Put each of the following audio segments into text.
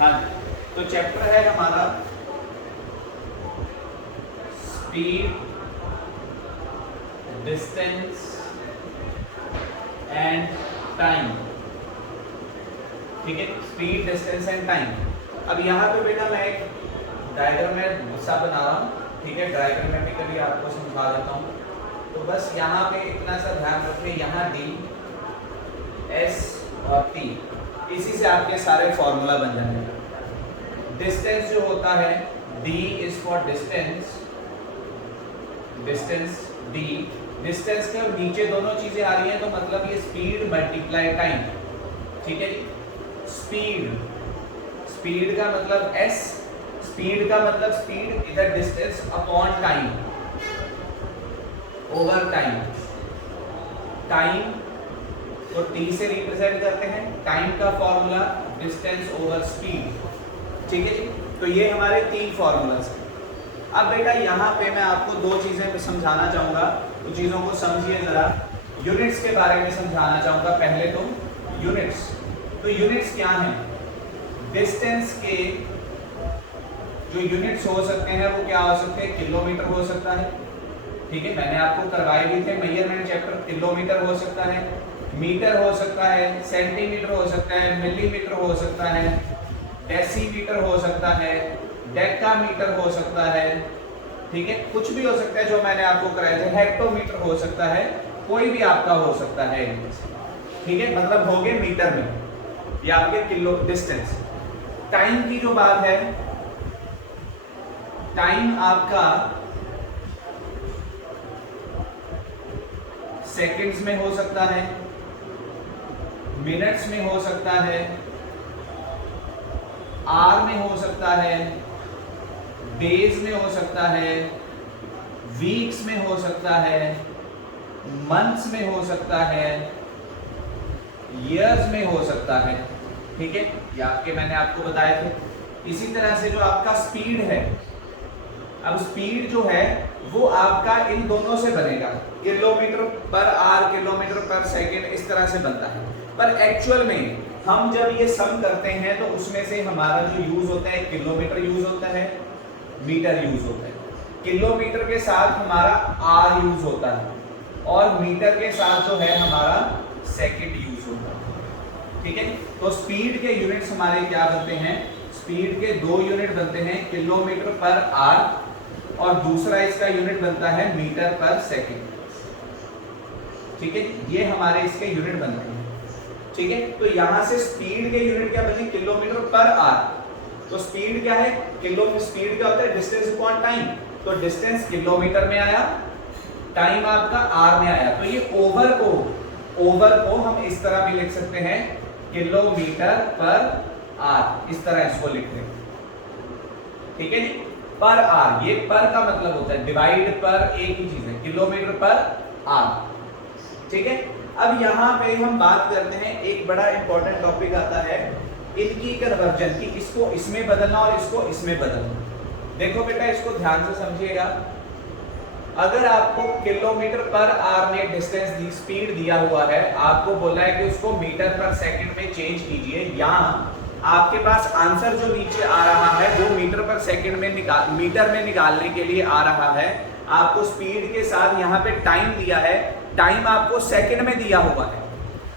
हाँ, तो चैप्टर है हमारा स्पीड, डिस्टेंस एंड टाइम। ठीक है, स्पीड, डिस्टेंस एंड टाइम। अब यहाँ पे बेटा मैं एक डायग्राम सा बना रहा हूँ। ठीक है, डायग्रामेटिकली आपको समझा देता हूँ। तो बस यहाँ पे इतना सा ध्यान रखिए, यहाँ डी, एस और टी, इसी से आपके सारे फॉर्मूला बन जाएंगे। डिस्टेंस जो होता है, D is for distance, distance D, distance के और नीचे दोनों चीजें आ रही हैं, तो मतलब ये स्पीड मल्टीप्लाई टाइम। ठीक है जी, स्पीड, स्पीड का मतलब एस, स्पीड का मतलब स्पीड, इधर distance upon time, over time. Time को टी से रिप्रेजेंट करते हैं, टाइम का फॉर्मूला डिस्टेंस ओवर स्पीड। ठीक है जी, तो ये हमारे तीन फॉर्मूलाज हैं। अब बेटा यहाँ पे मैं आपको दो चीजें समझाना चाहूंगा, तो चीजों को समझिए जरा। यूनिट्स के बारे में समझाना चाहूंगा पहले तो। यूनिट्स, तो यूनिट्स क्या हैं? डिस्टेंस के जो यूनिट्स हो सकते हैं वो क्या हो सकते हैं? किलोमीटर हो सकता है। ठीक है, मैंने आपको करवाए भी थे मेजरमेंट चैप्टर। किलोमीटर हो सकता है, मीटर हो सकता है, सेंटीमीटर हो सकता है, मिलीमीटर हो सकता है, डेसीमीटर हो सकता है, डेकामीटर हो सकता है। ठीक है, कुछ भी हो सकता है जो मैंने आपको कराए थे। हेक्टोमीटर हो सकता है, कोई भी आपका हो सकता है। ठीक है, मतलब हो गए मीटर में या आपके किलो डिस्टेंस। टाइम की जो बात है, टाइम आपका सेकंड्स में हो सकता है, मिनट्स में हो सकता है, आवर में हो सकता है, डेज में हो सकता है, वीक्स में हो सकता है, मंथ्स में हो सकता है, ईयर्स में हो सकता है। ठीक है, ये आपके मैंने आपको बताए थे। इसी तरह से जो आपका स्पीड है, अब स्पीड जो है वो आपका इन दोनों से बनेगा, किलोमीटर पर आवर, किलोमीटर पर सेकंड, इस तरह से बनता है। पर एक्चुअल में हम जब ये सम करते हैं तो उसमें से हमारा जो यूज होता है, किलोमीटर यूज होता है, मीटर यूज होता है। किलोमीटर के साथ हमारा आर यूज होता है और मीटर के साथ जो है हमारा सेकंड यूज होता है। ठीक है, तो स्पीड के यूनिट्स हमारे क्या बनते हैं? स्पीड के दो यूनिट बनते हैं, किलोमीटर पर आर, और दूसरा इसका यूनिट बनता है मीटर पर सेकंड। ठीक है, ये हमारे इसके यूनिट बनते हैं। ठीक है, तो यहां से स्पीड के यूनिट क्या बने? Kilometre per hour. तो स्पीड क्या है? किलोमीटर। स्पीड क्या होता है? Distance upon time. तो डिस्टेंस किलोमीटर में आया, टाइम आपका आर में आया। तो ये ओवर को हम इस तरह भी लिख सकते हैं, किलोमीटर पर आर, इस तरह इसको लिखते हैं। ठीक है जी, पर आर, ये पर का मतलब होता है डिवाइड पर, एक ही चीज है, किलोमीटर पर आर। ठीक है, अब यहाँ पे हम बात करते हैं, एक बड़ा इंपॉर्टेंट टॉपिक आता है इनकी कन्वर्जन की, इसको इसमें बदलना और इसको इसमें बदलना। देखो बेटा, इसको ध्यान से समझिएगा। अगर आपको किलोमीटर पर आवर में डिस्टेंस दी, स्पीड दिया हुआ है, आपको बोला है कि उसको मीटर पर सेकंड में चेंज कीजिए, यहाँ आपके पास आंसर जो नीचे आ रहा है वो मीटर पर सेकंड में मीटर में निकालने के लिए आ रहा है। आपको स्पीड के साथ यहाँ पे टाइम दिया है, टाइम आपको सेकंड में दिया हुआ है,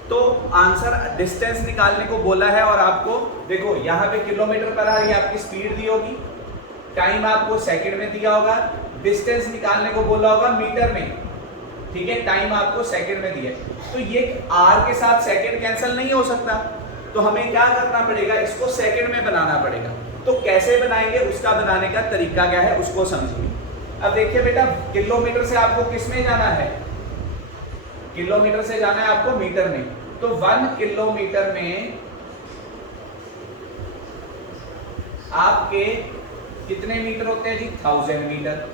तो आंसर डिस्टेंस निकालने को बोला है। और आपको देखो यहाँ पे किलोमीटर पर आवर, ये आपकी स्पीड दी होगी, टाइम आपको सेकंड में दिया होगा, डिस्टेंस निकालने को बोला होगा मीटर में। ठीक है, टाइम आपको सेकंड में दिया है, तो ये आर के साथ सेकंड कैंसिल नहीं हो सकता, तो हमें क्या करना पड़ेगा? इसको सेकंड में बनाना पड़ेगा। तो कैसे बनाएंगे, उसका बनाने का तरीका क्या है उसको समझिए। अब देखिए बेटा, किलोमीटर से आपको किस में जाना है? किलोमीटर से जाना है आपको मीटर में। तो 1 किलोमीटर में आपके कितने मीटर होते हैं जी? 1000 मीटर।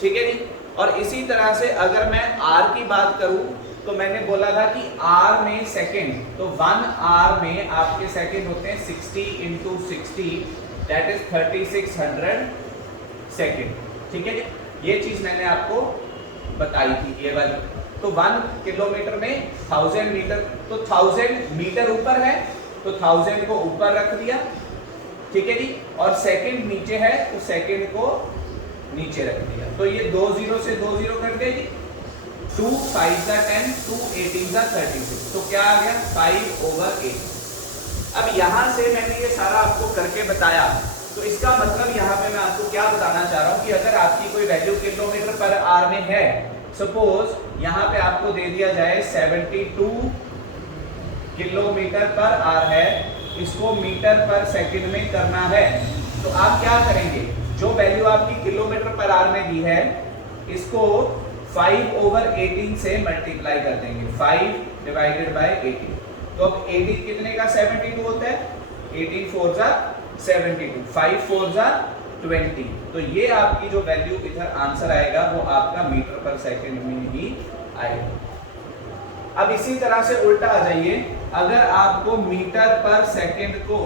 ठीक है जी, और इसी तरह से अगर मैं आर की बात करूं, तो मैंने बोला था कि आर में सेकंड, तो 1 आर में आपके सेकंड होते हैं 60 × 60, दैट इज 3600 सेकंड। ठीक है, ये चीज मैंने आपको बताई थी, ये वाली। तो 1 किलोमीटर में 1000 मीटर, तो 1000 मीटर ऊपर है तो 1000 को ऊपर रख दिया। ठीक है जी। और सेकंड नीचे है तो सेकंड को नीचे रख दिया, तो ये 2 0 से 2 0 कट गए जी। 2 5 10, 2 18 36, तो क्या आ गया 5/8। अब यहां से मैंने ये सारा आपको करके बताया, तो इसका मतलब यहाँ पे मैं आपको क्या बताना चाह रहा हूँ कि अगर आपकी कोई वैल्यू किलोमीटर पर आवर में है, सपोज यहाँ पे आपको दे दिया जाए 72 किलोमीटर पर आवर है, इसको मीटर पर सेकंड में करना है, तो आप क्या करेंगे, जो वैल्यू आपकी किलोमीटर पर आवर में दी है इसको 5/18 से मल्टीप्लाई कर देंगे, 5/18। तो अब 18 कितने का 72 होता है, 18 4 जा 72, 5 4 जा 20, तो ये आपकी जो वैल्यू इधर आंसर आएगा वो आपका मीटर पर सेकंड में ही आएगा। अब इसी तरह से उल्टा आ जाइए, अगर आपको मीटर पर सेकंड को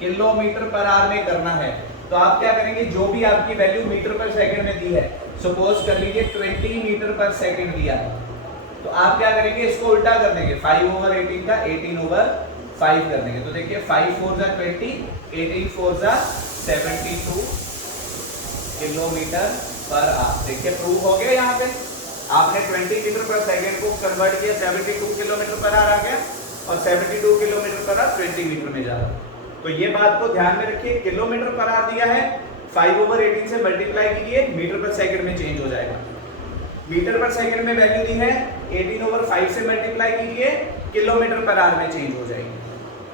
किलोमीटर पर आवर में करना है, तो आप क्या करेंगे, जो भी आपकी वैल्यू मीटर पर सेकंड में दी है, सपोज कर लीजिए 20 मीटर पर सेकंड दिया है, तो आप क्या करेंगे, इसको उल्टा कर देंगे, 5/18 का 18/5 कर देंगे। तो देखिए 5 4 जा 20, 18 4 जा 72 किलोमीटर पर आवर। देखिए प्रूव हो गया, यहाँ पे आपने 20 मीटर पर सेकंड को कन्वर्ट किया, 72 किलोमीटर पर आवर आ गया, और 72 किलोमीटर पर आवर 20 मीटर में जा रहा है। तो ये बात को ध्यान में रखिए, किलोमीटर पर आवर दिया है, 5/18 से मल्टीप्लाई कीजिए, मीटर पर सेकंड में चेंज हो जाएगा। मीटर पर सेकंड में वैल्यू दी है, 18/5 से मल्टीप्लाई कीजिए, किलोमीटर पर आवर में चेंज हो जाएगी।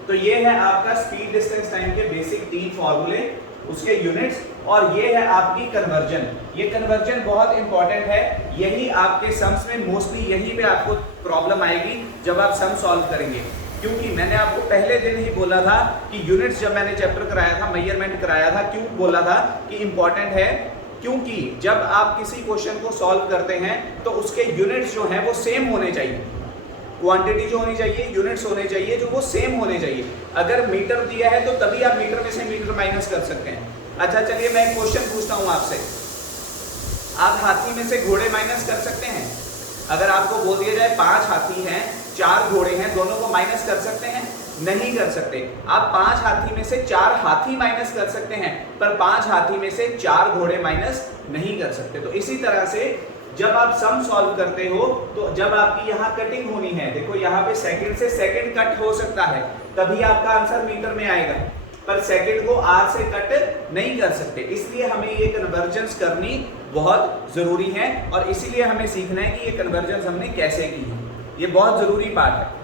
तो ये है आपका स्पीड डिस्टेंस टाइम के बेसिक 3 फॉर्मूले, उसके यूनिट्स, और ये है आपकी कन्वर्जन। ये कन्वर्जन बहुत इंपॉर्टेंट है, यही आपके सम्स में मोस्टली यही पे आपको प्रॉब्लम आएगी जब आप सम सॉल्व करेंगे, क्योंकि मैंने आपको पहले दिन ही बोला था कि यूनिट्स, जब मैंने चैप्टर कराया था, मेजरमेंट कराया था, क्यों बोला था कि इंपॉर्टेंट है, क्योंकि जब आप किसी क्वेश्चन को सॉल्व करते हैं तो उसके यूनिट्स जो हैं वो सेम होने चाहिए, क्वांटिटी जो होनी चाहिए, यूनिट्स होने चाहिए जो वो सेम होने चाहिए। अगर मीटर दिया है तो तभी आप मीटर में से मीटर माइनस कर सकते हैं। अच्छा चलिए मैं एक क्वेश्चन पूछता हूं आपसे, आप हाथी में से घोड़े माइनस कर सकते हैं? अगर आपको बोल दिया जाए 5 हाथी हैं, 4 घोड़े हैं, दोनों को माइनस कर सकते हैं? नहीं कर सकते। आप 5 हाथी में से 4 हाथी माइनस कर सकते हैं, पर 5 हाथी में से 4 घोड़े माइनस नहीं कर सकते। तो इसी तरह से जब आप सम सॉल्व करते हो, तो जब आपकी यहाँ कटिंग होनी है, देखो यहाँ पे सेकंड से सेकंड कट हो सकता है, तभी आपका आंसर मीटर में आएगा, पर सेकंड को आर से कट नहीं कर सकते। इसलिए हमें ये कन्वर्जेंस करनी बहुत जरूरी है, और इसीलिए हमें सीखना है कि ये कन्वर्जेंस हमने कैसे की है, ये बहुत जरूरी पार्ट है।